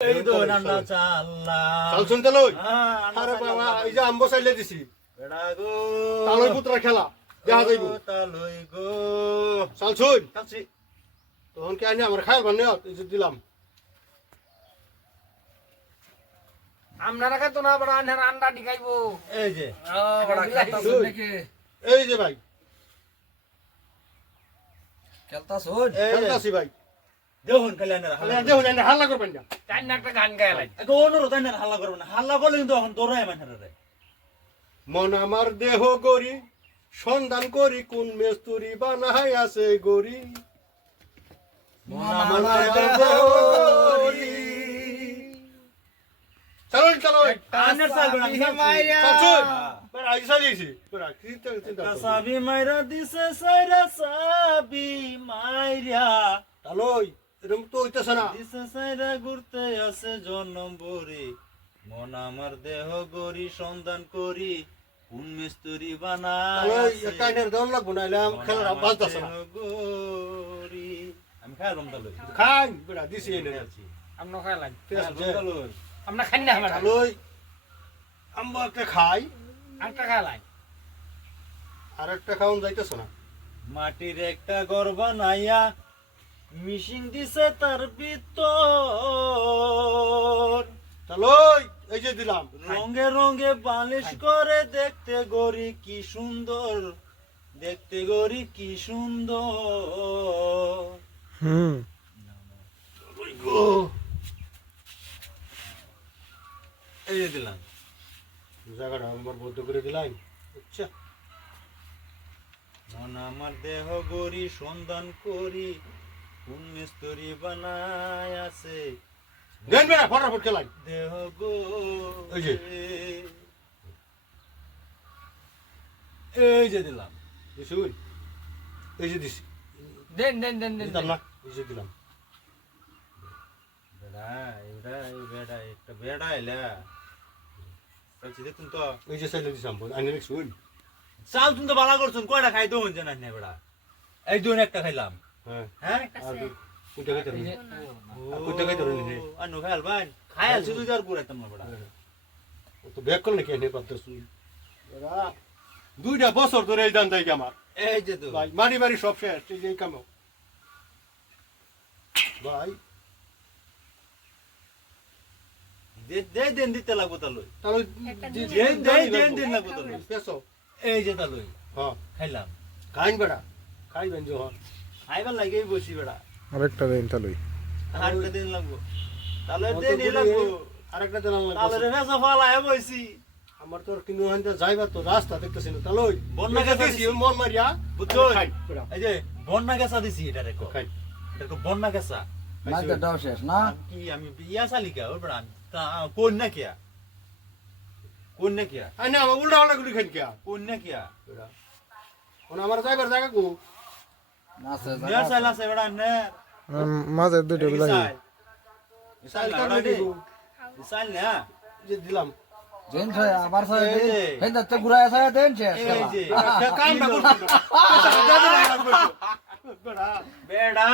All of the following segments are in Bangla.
এই তো নান্না চাল্লা চাল শুনতে লই আরে আরে বাবা বাবা এই যে আম্ব চাইলে দিছি বেড়া গো তালই পুত্র খেলা দেখা যাইব তালই গো চাল শুন কাছি তখন কি আনি আমার খায়াল বান্নে এই যে দিলাম আপনারা তো না বড় আন্ধার আন্ডা ঢিকাইবো এই যে বড় খেলতাছুন নাকি এই যে ভাই খেলতাছুন খেলতাছি ভাই দেখুন খালি আনারা আরে হাল্লা দেখুন এনে হাল্লা করবেন না টাইম একটা গান গাইলাই এগো অনুরোধ আনারা হাল্লা করবেন না হাল্লা করলে কিন্তু এখন দৌড়ায় মানারে রে মন আমার দেহ গরি সন্ধান করি কোন মেস্তুরি বানাই আছে গরি মন আমার দেহ গরি চলো চলো আনার সাগর আমি চাল শুন বড় আই চালিয়েছি বড় কি চিন্তা সাবি মাইরা দিছে সাইরা সাবি মাইরা তালই এরকম তো হইতেছে না দিছে সাইরা ঘুরতে আছে জন্ম ভরি মন আমার দেহ গরি সন্ধান করি কোন মিস্ত্রি বানায় তালই আছে একটা এনে দম লাগবো না এলাম খেলার বাজতেছে না গরি আমি খাইলাম তালই খাই বড় দিছি এনে আপনি খাইলাই তালই আপনি খান না আমার তালই আম্ব একটা খাই একটা খাইলাই আর একটা খাওন যাইতেছ না মাটির একটা ঘর বানাইয়া মিশিং দিছে তার ভিতর তালই এই যে দিলাম রঙে রঙে বালিশ করে দেখতে গরি কি সুন্দর দেখতে গরি কি সুন্দর এই যে দিলাম জায়গাটা আমার বদ্ধ করে দিলাই আচ্ছা মন আমার দেহ গরি সন্ধান করি কোন মিস্ত্রি বানায় আছে দেন বেড়া ফটাফট খেলাই দেহ এই যে। এই যে দিলাম দিছুন এই যে দিছি দেন দেন দেন দেন দিতাম না এই যে দিলাম বেড়া এবার এই বেড়া একটা বেড়া এলা বলছি দেখুন তো এই যে চাইলে দিছাম আনি শুন চাল তুমি তো বালা করছুন কয়টা খাই দোন জানাই না বেড়া এই দোন একটা খাইলাম হ্যাঁ হ্যাঁ আর কোনটা খাইতে এই হবে যে, কোনটা খাইতে হবে রে আনু খাইল ভাই খাইল শুধু যার গুড়াইতাম না বেড়া তো ব্যাক করলে কি এনে পারতে শুন এরা দুইটা বছর ধরে এই দান দেয় আমার এই যে তো ভাই মারি মারি সব শেষ এই যে কামো ভাই দেন দিতে লাগবো তালই তাহলে দেন লাগবো তালই পেছো এই যে তালই হ্যাঁ খাইলাম খাইন বেড়া খাইবেন যে হ্যাঁ খাইবার লাগেই বসি বেড়া আরেকটা দিন তালুই আরেকটা দিন লাগবো তাহলে দেন লাগবো আরেকটা দিন তাহলে লাগবে রে ভেসা ফালায় বসি আমার তোর কিন্তু হইতে যাইবার তো রাস্তা দেখতেছি না তাহলে বন্যা গেছে দিছি মন মারিয়া বুঝছো খাই বেড়া এই যে বন্যা গেছা দিছি এটা রেখো খাই এটা বন্যা গেছা মাইকেটাও শেষ না কি আমি ইয়া চালিকা ওর বেড়া কোন না কিয়া কোন না কিয়া আই না আমার উল্টা উল্টা গুলি খাই কিয়া কোন না কিয়া বেড়া কোন আমার যাইবার জায়গা কো নাসে নেয়ার চাইলা সে বেড়া নে মাঝে দুটো বিলাহি ইসাইল কাটলে না দিব ইসাইল না যে দিলাম জেন ছয় আবার ছয় এই যে। দেন হেন তো ঘুরায় ছয় দেন শেষ এই যে কাম না করছি বেড়া বেড়া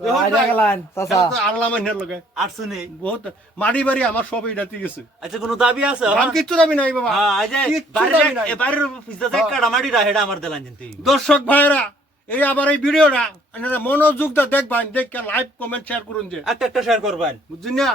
তো আইডা গেলান চাচা আল্লাহ মাইনের লগে আটশো নেই বহুত মারি বাড়ি আমার সব এটা ঠিক আছে আচ্ছা কোনো দাবি আছে দাম কিচ্ছু দাবি নাই বাবা হ্যাঁ আজ কিচ্ছু দাবি নাই। বাইরের পিজ্জা থেকে কাটামাটি হেডা আমার দেলান কিন্তু দর্শক ভাইরা এই আবার এই ভিডিওটা আপনারা মনোযোগ দা দেখবেন দেখে লাইভ কমেন্ট শেয়ার করুন যে একটা শেয়ার করবেন বুঝছেন না